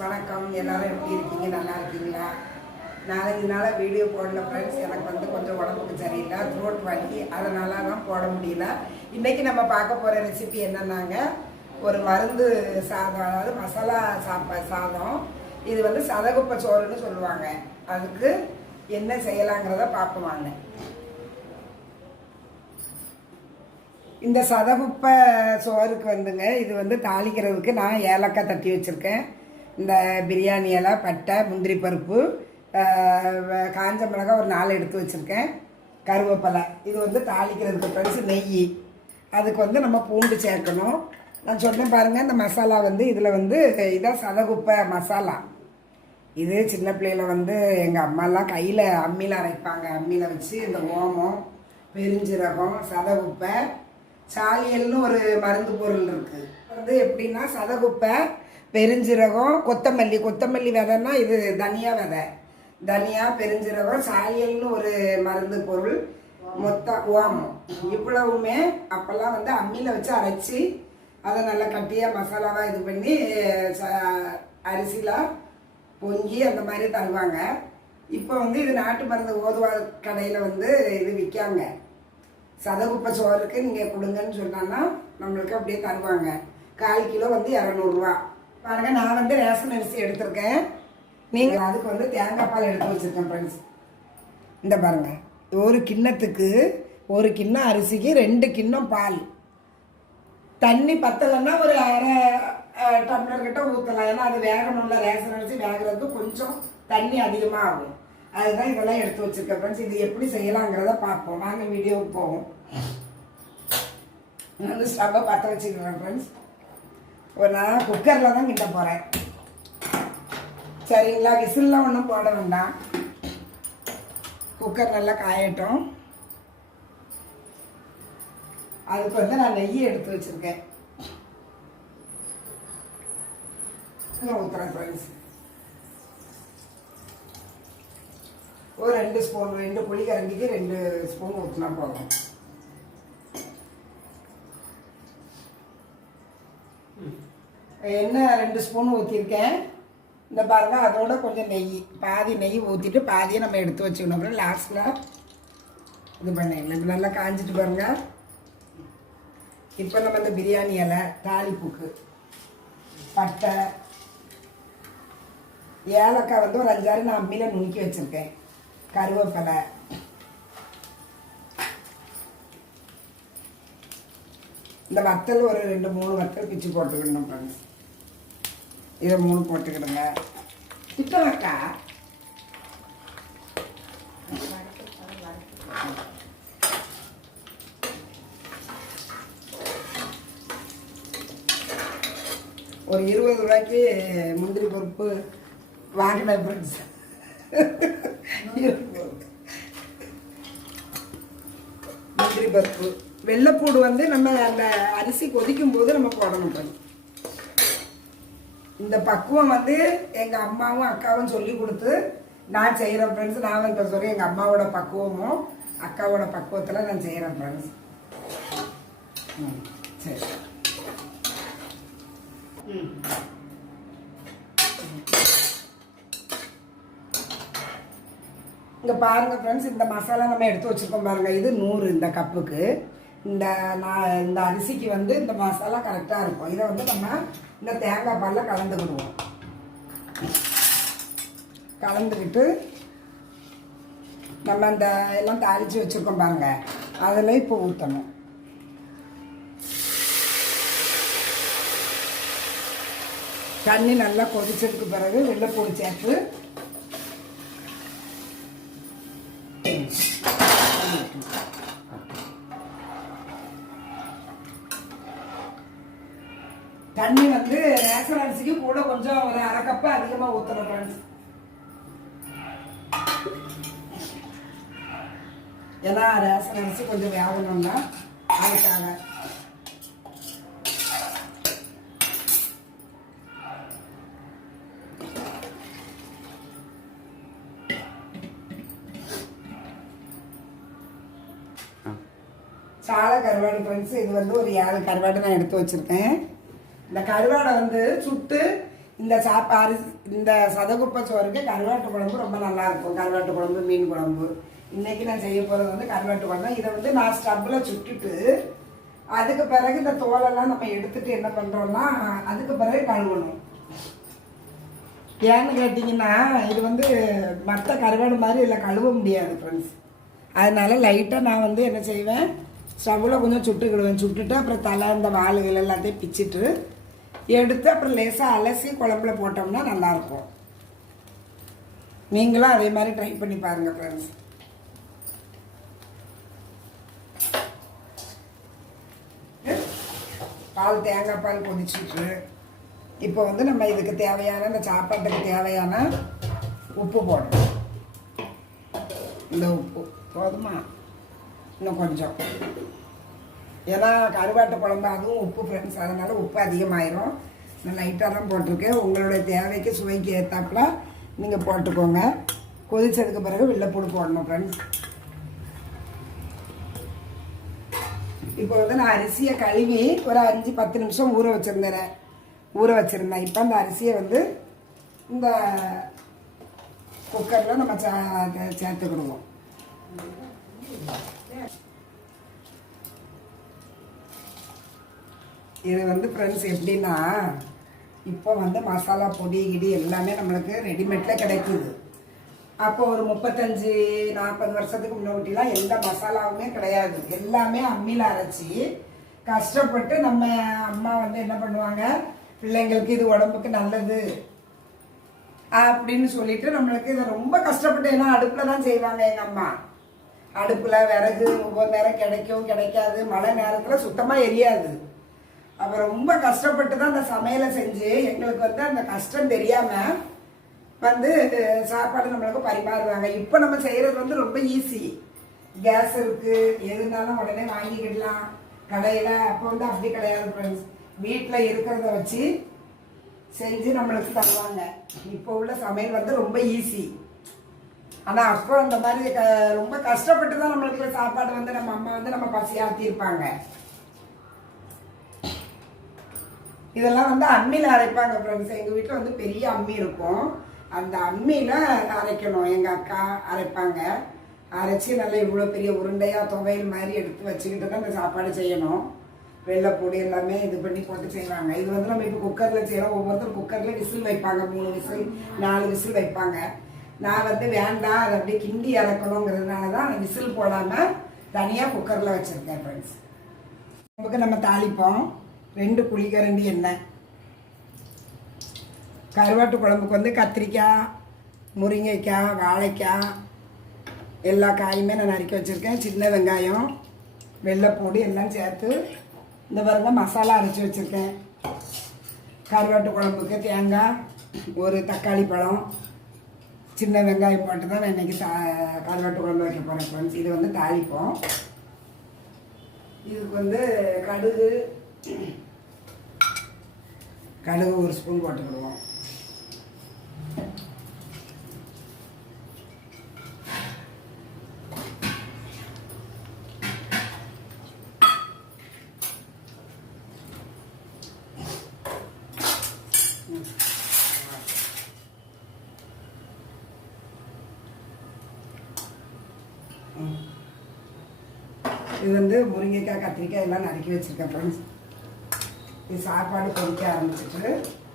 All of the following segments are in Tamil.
வணக்கம். எல்லாரும் எப்படி இருக்கீங்க? நல்லா இருக்கீங்களா? நாலஞ்சு நாளாக வீடியோ போடல ஃப்ரெண்ட்ஸ் எனக்கு வந்து கொஞ்சம் உடம்புக்கு சரியில்லை. த்ரோட் வலி. அதனால தான் போட முடியல. இன்றைக்கி நம்ம பார்க்க போகிற ரெசிபி என்னன்னாங்க? ஒரு மருந்து சாதம். அதாவது மசாலா சாப்பா சாதம். இது வந்து சதகுப்பை சோறுன்னு சொல்லுவாங்க. அதுக்கு என்ன செய்யலாங்கிறத பார்ப்போம் வாங்க. இந்த சதகுப்பை சோறுக்கு வந்துங்க இது வந்து தாளிக்கிறதுக்கு நான் ஏலக்காய் தட்டி வச்சுருக்கேன். இந்த பிரியாணி இலை பட்டை முந்திரி பருப்பு காஞ்ச மிளகாய் ஒரு நாலு எடுத்து வச்சுருக்கேன். கருவேப்பிலை. இது வந்து தாளிக்கிறதுக்கு ஃப்ரெண்ட்ஸ் நெய். அதுக்கு வந்து நம்ம பூண்டு சேர்க்கணும். நான் சொன்னேன் பாருங்கள் இந்த மசாலா வந்து இதில் வந்து இதான் சதகுப்பை மசாலா. இது சின்ன பிள்ளையில வந்து எங்கள் அம்மாலாம் கையில் அம்மியில் அரைப்பாங்க. அம்மியில் வச்சு இந்த ஓமம் பெருஞ்சீரகம் சதகுப்பை சாலியல்னு ஒரு மருந்து பொருள் இருக்குது வந்து எப்படின்னா சதகுப்பை பெருஞ்சீரகம் கொத்தமல்லி. கொத்தமல்லி விதைன்னா இது தனியா விதை. தனியா பெருஞ்சீரகம் சாலியல்னு ஒரு மருந்து பொருள். மொத்த ஓமம். இவ்வளவுமே அப்போல்லாம் வந்து அம்மியில் வச்சு அரைச்சி அதை நல்லா கட்டியாக மசாலாவாக இது பண்ணி ச- அரிசிலாம் பொங்கி அந்த மாதிரி தருவாங்க. இப்போ வந்து இது நாட்டு மருந்து ஓதுவா கடையில் வந்து இது விற்காங்க சதகுப்பை சோறுக்கு நீங்கள் கொடுங்கன்னு சொன்னான்னா நம்மளுக்கு அப்படியே தருவாங்க. கால் கிலோ வந்து இரநூறுவா. பாருங்கள் நான் வந்து ரேஷன் அரிசி எடுத்திருக்கேன். நீங்கள் அதுக்கு வந்து தேங்காய் பால் எடுத்து வச்சுருக்கேன் ஃப்ரெண்ட்ஸ் இந்த பாருங்கள் ஒரு கிண்ணத்துக்கு ஒரு கிண்ணம் அரிசிக்கு ரெண்டு கிண்ணம் பால். தண்ணி பத்தலைன்னா ஒரு அரை டம்ளர்கிட்ட ஊற்றலாம் ஏன்னா அது வேகணும்ல ரேஷன் அரிசி வேகிறதுக்கு கொஞ்சம் தண்ணி அதிகமாக ஆகும் அதுதான் இதெல்லாம் எடுத்து வச்சிருக்கேன் ஃப்ரெண்ட்ஸ் இது எப்படி செய்யலாங்கிறத பார்ப்போம். வாங்க வீடியோவுக்கு போவோம். நான் வந்து ஸ்டவ்வை பற்ற வச்சுக்கிறேன் ஃப்ரெண்ட்ஸ் ஒரு நான் குக்கரில் தான் கிட்ட போகிறேன் சரிங்களா விசில்லாம் ஒன்றும் போட வேண்டாம். குக்கர் நல்லா காயட்டும். அதுக்கு வந்து நான் நெய் எடுத்து வச்சுருக்கேன். ஊற்றுறேன் ஃப்ரெண்ட்ஸ் ஒரு ரெண்டு ஸ்பூன் ரெண்டு புளி கரண்டிக்கு ரெண்டு ஸ்பூன் ஊற்றினா போதும். எண்ணெய் ரெண்டு ஸ்பூன் ஊற்றிருக்கேன் இந்த பாருங்க அதோட கொஞ்சம் நெய் பாதி நெய் ஊற்றிட்டு பாதியை நம்ம எடுத்து வச்சுக்கணும். அப்புறம் லாஸ்ட்டில் இது பண்ணிடலாம் நல்லா காஞ்சிட்டு பாருங்க. இப்போ நம்ம இந்த பிரியாணி இலை தாளிப்புக்கு பட்டை ஏலக்காய் வந்து ஒரு அஞ்சாறு நான் அம்மியில் நுணுக்கி வச்சுருக்கேன். கருவேப்பிலை. இந்த வத்தல் ஒரு ரெண்டு மூணு வத்தல் பிச்சு போட்டுக்கணும் பாருங்க இதை மூணு போட்டுக்கிடுங்க. திட்டமாக்கா ஒரு இருபது ரூபாய்க்கு முந்திரி பருப்பு வாங்கின ஃப்ரெண்ட்ஸ் முந்திரி பருப்பு. வெள்ளைப்பூடு வந்து நம்ம அந்த அரிசி கொதிக்கும் போது நம்ம போடணும் பண்ணி இந்த பக்குவம் வந்து எங்கள் அம்மாவும் அக்காவும் சொல்லி கொடுத்து நான் செய்கிறேன் ஃப்ரெண்ட்ஸ் நான் இப்போ சொல்லி எங்கள் அம்மாவோட பக்குவமும் அக்காவோட பக்குவத்தில் நான் செய்கிறேன் ஃப்ரெண்ட்ஸ் ம் சரி. ம். இங்கே பாருங்கள் ஃப்ரெண்ட்ஸ் இந்த மசாலா நம்ம எடுத்து வச்சுருக்கோம் பாருங்கள் இது நூறு இந்த கப்புக்கு. இந்த நான் இந்த அரிசிக்கு வந்து இந்த மசாலா கரெக்டாக இருக்கும். இதை வந்து நம்ம இந்த தேங்காய் பாலில் கலந்துக்கிடுவோம். கலந்துக்கிட்டு நம்ம இந்த எல்லாம் தாளித்து வச்சுருக்கோம் பாருங்கள் அதில் இப்போ ஊற்றணும் தண்ணி நல்லா கொதிச்சதுக்கு பிறகு வெள்ளைப்பூடி சேர்த்து தண்ணி வந்து ரேஷன் அரிசிக்கு கூட கொஞ்சம் ஒரு அரை கப்பு அதிகமாக ஊற்றணும் ஃப்ரெண்ட்ஸ் ஏன்னா ரேஷன் அரிசி கொஞ்சம் வேகணும்னா அதுக்காக. சாலை கருவாடு ஃப்ரெண்ட்ஸ் இது வந்து ஒரு ஏழு கருவாடு நான் எடுத்து வச்சுருக்கேன். இந்த கருவாடை வந்து சுட்டு இந்த சாப்பாடு இந்த சதகுப்பை சோறுக்கு கருவாட்டு குழம்பு ரொம்ப நல்லா இருக்கும் கருவாட்டு குழம்பு மீன் குழம்பு. இன்னைக்கு நான் செய்ய போகிறது வந்து கருவாட்டு குழம்பு. இதை வந்து நான் ஸ்டவ்வில் சுட்டுட்டு அதுக்கு பிறகு இந்த தோலெல்லாம் நம்ம எடுத்துட்டு என்ன பண்ணுறோம்னா அதுக்கு பிறகு கழுவணும். ஏன்னு கேட்டிங்கன்னா இது வந்து மற்ற கருவாடு மாதிரி இதில் கழுவ முடியாது ஃப்ரெண்ட்ஸ் அதனால லைட்டாக நான் வந்து என்ன செய்வேன் ஸ்டவ்வில் கொஞ்சம் சுட்டுக்கிடுவேன். சுட்டுட்டு அப்புறம் தலை இந்த வாளுகள் எல்லாத்தையும் பிச்சிட்டு எடுத்து அப்புறம் லேசாக அலசி குழம்புல போட்டோம்னா நல்லாயிருக்கும். நீங்களும் அதே மாதிரி ட்ரை பண்ணி பாருங்கள் ஃப்ரெண்ட்ஸ் பால் தேங்காய் பால் கொதிச்சுட்டு இப்போ வந்து நம்ம இதுக்கு தேவையான இந்த சாப்பாட்டுக்கு தேவையான உப்பு போடணும். இந்த உப்பு போதுமா? இன்னும் கொஞ்சம். ஏன்னா கருவாட்டு குழம்பு அதுவும் உப்பு ஃப்ரெண்ட்ஸ் அதனால் உப்பு அதிகமாயிரும். நான் லைட்டாக தான் போட்டிருக்கேன். உங்களுடைய தேவைக்கு சுவைக்கு ஏற்றாப்புல நீங்கள் போட்டுக்கோங்க. கொதிச்சதுக்கு பிறகு வெள்ளைப்பூடு போடணும் ஃப்ரெண்ட்ஸ் இப்போ வந்து நான் அரிசியை கழுவி ஒரு அஞ்சு பத்து நிமிஷம் ஊற வச்சுருந்தேன். ஊற வச்சுருந்தேன். இப்போ அந்த அரிசியை வந்து இந்த குக்கரில் நம்ம சே சேர்த்துக்கிடுவோம். இது வந்து ஃப்ரெண்ட்ஸ் எப்படின்னா இப்போ வந்து மசாலா பொடி கிடி எல்லாமே நம்மளுக்கு ரெடிமேட்டில் கிடைக்குது. அப்போ ஒரு முப்பத்தஞ்சு நாற்பது வருஷத்துக்கு முன்னாடிலாம் எந்த மசாலாவுமே கிடையாது. எல்லாமே அம்மியில் அரைச்சி கஷ்டப்பட்டு நம்ம அம்மா வந்து என்ன பண்ணுவாங்க பிள்ளைங்களுக்கு இது உடம்புக்கு நல்லது அப்படின்னு சொல்லிட்டு நம்மளுக்கு இதை ரொம்ப கஷ்டப்பட்டு ஏன்னா அடுப்பில் தான் செய்வாங்க எங்கள் அம்மா. அடுப்பில் விறகு ஒவ்வொரு நேரம் கிடைக்கும் கிடைக்காது மழை நேரத்தில் சுத்தமாக எரியாது. அப்போ ரொம்ப கஷ்டப்பட்டு தான் அந்த சமையலை செஞ்சு எங்களுக்கு வந்து அந்த கஷ்டம் தெரியாமல் வந்து சாப்பாடு நம்மளுக்கு பரிமாறுவாங்க இப்போ நம்ம செய்கிறது வந்து ரொம்ப ஈஸி கேஸ் இருக்குது எதுனாலும் உடனே வாங்கிக்கிடலாம். கடையில் அப்போ வந்து அப்படி கிடையாது ஃப்ரெண்ட்ஸ் வீட்டில் இருக்கிறத வச்சு செஞ்சு நம்மளுக்கு தருவாங்க. இப்போ உள்ள சமையல் வந்து ரொம்ப ஈஸி ஆனால் அப்போ அந்த மாதிரி க ரொம்ப கஷ்டப்பட்டு தான் நம்மளுக்கு சாப்பாடு வந்து நம்ம அம்மா வந்து நம்ம பசியாற்றிருப்பாங்க இதெல்லாம் வந்து அம்மியில் அரைப்பாங்க ஃப்ரெண்ட்ஸ் எங்கள் வீட்டில் வந்து பெரிய அம்மி இருக்கும். அந்த அம்மியில் அரைக்கணும். எங்கள் அக்கா அரைப்பாங்க. அரைச்சி நல்லா இவ்வளோ பெரிய உருண்டையாக துவையல் மாதிரி எடுத்து வச்சுக்கிட்டு தான் இந்த சாப்பாடு செய்யணும். வெள்ளைப்பொடி எல்லாமே இது பண்ணி போட்டு செய்வாங்க. இது வந்து நம்ம இப்போ குக்கரில் செய்கிறோம் ஒவ்வொருத்தரும் குக்கரில் விசில் வைப்பாங்க. மூணு விசில் நாலு விசில் வைப்பாங்க. நான் வந்து வேண்டாம். அதை அப்படியே கிண்டி இறக்கணுங்கிறதுனால தான் விசில் போடாமல் தனியாக குக்கரில் வச்சுருக்கேன் ஃப்ரெண்ட்ஸ் நமக்கு நம்ம தாளிப்போம். ரெண்டு புளிக்கரண்டி எண்ணெய் கருவாட்டு குழம்புக்கு வந்து கத்திரிக்காய் முருங்கைக்காய் வாழைக்காய் எல்லா காயுமே நான் நறுக்கி வச்சுருக்கேன். சின்ன வெங்காயம் வெள்ளைப்பூடி எல்லாம் சேர்த்து இந்த பாருங்க மசாலா அரைச்சி வச்சுருக்கேன். கருவாட்டு குழம்புக்கு தேங்காய் ஒரு தக்காளி பழம் சின்ன வெங்காயம் போட்டு தான் நான் இன்றைக்கி தா கருவாட்டு குழம்பு வைக்க போகிறேன் ஃப்ரெண்ட்ஸ் இது வந்து தாளிப்போம். இதுக்கு வந்து கடுகு கடுகு ஒரு ஸ்பூன் போட்டுக்கிடுவோம். இது வந்து முருங்கைக்காய் கத்திரிக்காய் எல்லாம் நறுக்கி வச்சுருக்கேன் ஃப்ரெண்ட்ஸ் இது சாப்பாடு கொதிக்க ஆரம்பிச்சிட்டு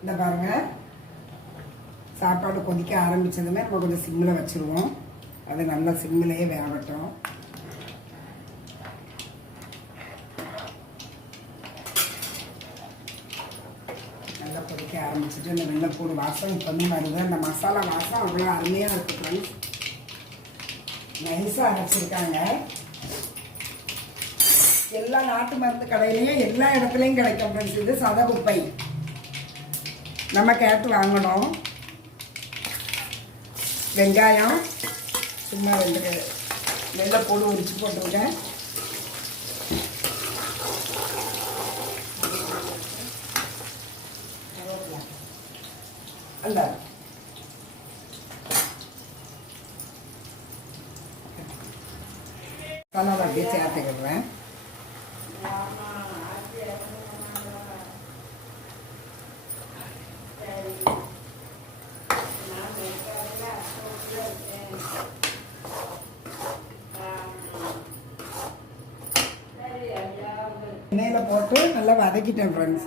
இந்த பாருங்க. சாப்பாடு கொதிக்க ஆரம்பிச்சதுமே நம்ம கொஞ்சம் சிம்மில் வச்சுருவோம். அது நல்லா சிம்மிலேயே வேகட்டும். நல்லா கொதிக்க ஆரம்பிச்சிட்டு இந்த வெள்ளைப்பூடு வாசம் இப்போ வந்து வருது. அந்த மசாலா வாசம் அவ்வளோ அருமையாக இருக்குது நைஸாக அரைச்சிருக்காங்க. எல்லா நாட்டு மருந்து கடையிலையும் எல்லா இடத்துலையும் கிடைக்கும் ஃப்ரெண்ட்ஸ் இது சதகுப்பை நம்ம கேட்டு வாங்கணும். வெங்காயம் சும்மா ரெண்டு வெள்ளை போடு உரிச்சு போட்டுருக்கேன். அந்த. கலர் அப்படியே சேர்த்துக்கிடுறேன். எண்ணெயில் போட்டு நல்லா வதக்கிட்டேன் ஃப்ரெண்ட்ஸ்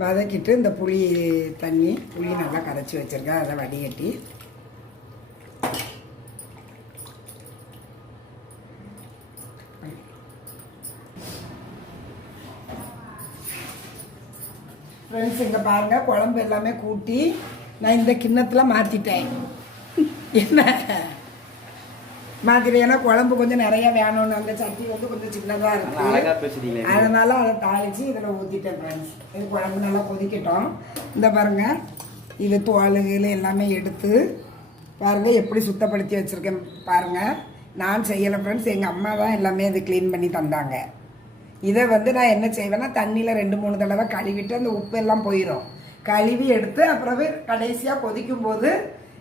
வதக்கிட்டு இந்த புளி தண்ணி புளி நல்லா கரைச்சி வச்சுருக்கேன். அதை வடிகட்டி. ஃப்ரெண்ட்ஸ் இங்கே பாருங்கள் குழம்பு எல்லாமே கூட்டி நான் இந்த கிண்ணத்தில் மாற்றிட்டேன் என்ன? ஏன்னா குழம்பு கொஞ்சம் நிறைய வேணும்னு அந்த சட்டி வந்து கொஞ்சம் சின்னதாக பேசுறீங்களே. அதனால அதை தாளித்து இதில் ஊற்றிட்டேன் ஃப்ரெண்ட்ஸ் இது குழம்பு நல்லா கொதிக்கட்டும். இந்த பாருங்க இது தோலுகள் எல்லாமே எடுத்து பாருங்க எப்படி சுத்தப்படுத்தி வச்சுருக்கேன் பாருங்க. நான் செய்யலை ஃப்ரெண்ட்ஸ் எங்கள் அம்மா தான் எல்லாமே இது க்ளீன் பண்ணி தந்தாங்க. இதை வந்து நான் என்ன செய்வேன்னா தண்ணியில் ரெண்டு மூணு தடவை கழுவிட்டு அந்த உப்பு எல்லாம் போயிடும் கழுவி எடுத்து அப்புறமே கடைசியாக கொதிக்கும் போது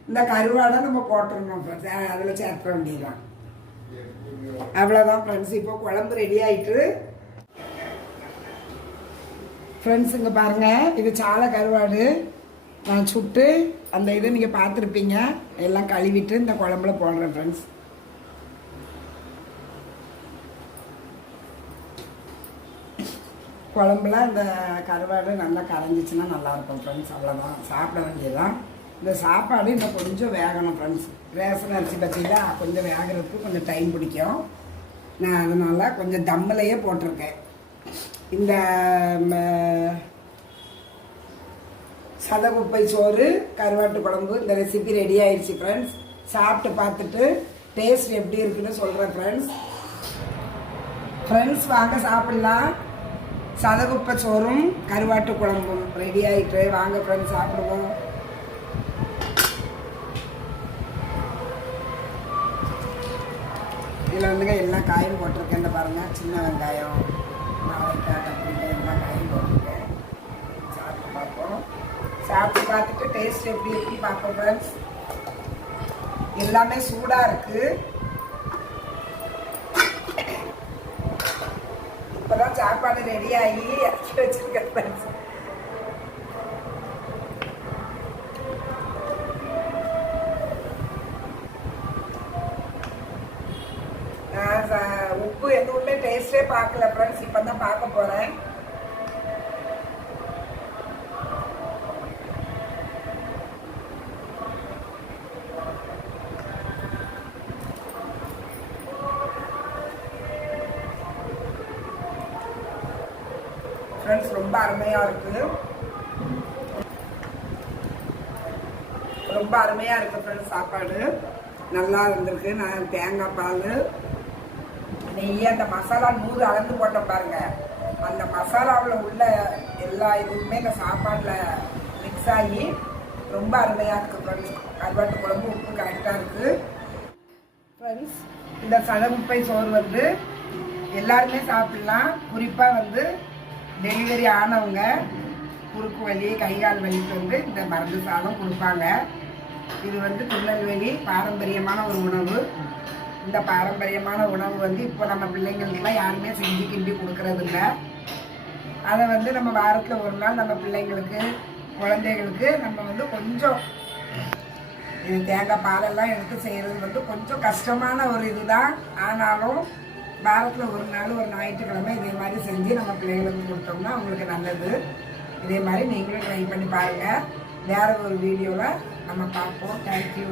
இந்த கருவாடை நம்ம போட்டுருணும். ஃப்ரெண்ட்ஸ் அதில் சேர்க்க வேண்டியதுதான். அவ்வளோதான் ஃப்ரெண்ட்ஸ் இப்போ குழம்பு ரெடி ஆயிட்டு. ஃப்ரெண்ட்ஸ் இங்கே இது சாலை கருவாடு. நான் சுட்டு அந்த இதை நீங்கள் பார்த்துருப்பீங்க. எல்லாம் கழுவிட்டு இந்த குழம்புல போடுறேன் ஃப்ரெண்ட்ஸ் குழம்புல இந்த கருவாடு நல்லா கரைஞ்சிச்சுன்னா நல்லாயிருக்கும் ஃப்ரெண்ட்ஸ் அவ்வளோதான் சாப்பிட வேண்டியதுதான். இந்த சாப்பாடு இன்னும் கொஞ்சம் வேகணும் ஃப்ரெண்ட்ஸ் ரேஷன் அரிசி பார்த்தீங்களா கொஞ்சம் வேகிறதுக்கு கொஞ்சம் டைம் பிடிக்கும். நான் அதனால் கொஞ்சம் தம்மிலையே போட்டிருக்கேன். இந்த சதகுப்பை சோறு கருவாட்டு குழம்பு இந்த ரெசிபி ரெடி ஆயிடுச்சு ஃப்ரெண்ட்ஸ் சாப்பிட்டு பார்த்துட்டு டேஸ்ட் எப்படி இருக்குன்னு சொல்கிறேன் ஃப்ரெண்ட்ஸ் ஃப்ரெண்ட்ஸ் வாங்க சாப்பிட்லாம். சதகுப்பை சோறும் கருவாட்டு குழம்பும் ரெடி ஆகிட்டு வாங்க ஃப்ரெண்ட்ஸ் சாப்பிடுவோம். இதில் வந்துங்க எல்லா காயும் போட்டிருக்கேன் இந்த பாருங்கள் சின்ன வெங்காயம் வாழைக்காய் கத்திரிக்காய் எல்லா காயும் போட்டிருக்கேன். சாப்பிட்டு பார்ப்போம். சாப்பிட்டு பார்த்துட்டு டேஸ்ட் எப்படி இருக்குன்னு பார்ப்போம் ஃப்ரெண்ட்ஸ் எல்லாமே சூடாக இருக்குது இப்போ தான் சாப்பாடு ரெடி ஆகி இறக்கி வச்சிருக்கேன். நான் ச- உப்பு எதுவுமே டேஸ்டே பார்க்கல ஃப்ரெண்ட்ஸ் இப்போ தான் பார்க்க போகிறேன் ஃப்ரெண்ட்ஸ் ரொம்ப அருமையாக இருக்குது ரொம்ப அருமையாக இருக்குது ஃப்ரெண்ட்ஸ் சாப்பாடு. நல்லா இருந்திருக்கு. நான் தேங்காய் பால் நெய் அந்த மசாலா நூறு அளந்து போட்ட பாருங்க. அந்த மசாலாவில் உள்ள எல்லா இதுவுமே இந்த சாப்பாட்டில் மிக்ஸ் ஆகி ரொம்ப அருமையாக இருக்குது ஃப்ரெண்ட்ஸ் கருவாட்டு குழம்பு உப்பு கரெக்டாக இருக்குது ஃப்ரெண்ட்ஸ் இந்த சதமுப்பை சோறு வந்து எல்லாருமே சாப்பிடலாம். குறிப்பாக வந்து டெலிவரி ஆனவங்க குறுக்கு வலி கை கால் வலிக்கு வந்து இந்த மருந்து சாதம் கொடுப்பாங்க. இது வந்து திருநெல்வேலி பாரம்பரியமான ஒரு உணவு. இந்த பாரம்பரியமான உணவு வந்து இப்போ நம்ம பிள்ளைங்களுக்குலாம் யாருமே செஞ்சு கிண்டி கொடுக்கறதில்ல. அதை வந்து நம்ம வாரத்தில் ஒரு நாள் நம்ம பிள்ளைங்களுக்கு குழந்தைகளுக்கு நம்ம வந்து கொஞ்சம் இது தேங்காய் பாலெல்லாம் எடுத்து செய்கிறது வந்து கொஞ்சம் கஷ்டமான ஒரு இதுதான். ஆனாலும் வாரத்தில் ஒரு நாள் ஒரு ஞாயிற்றுக்கிழமை இதே மாதிரி செஞ்சு நம்ம பிள்ளைங்களுக்கு கொடுத்தோம்னா அவங்களுக்கு நல்லது. இதே மாதிரி நீங்களும் ட்ரை பண்ணி பாருங்கள் வேறு ஒரு வீடியோவில் நம்ம பார்ப்போம். தேங்க்யூ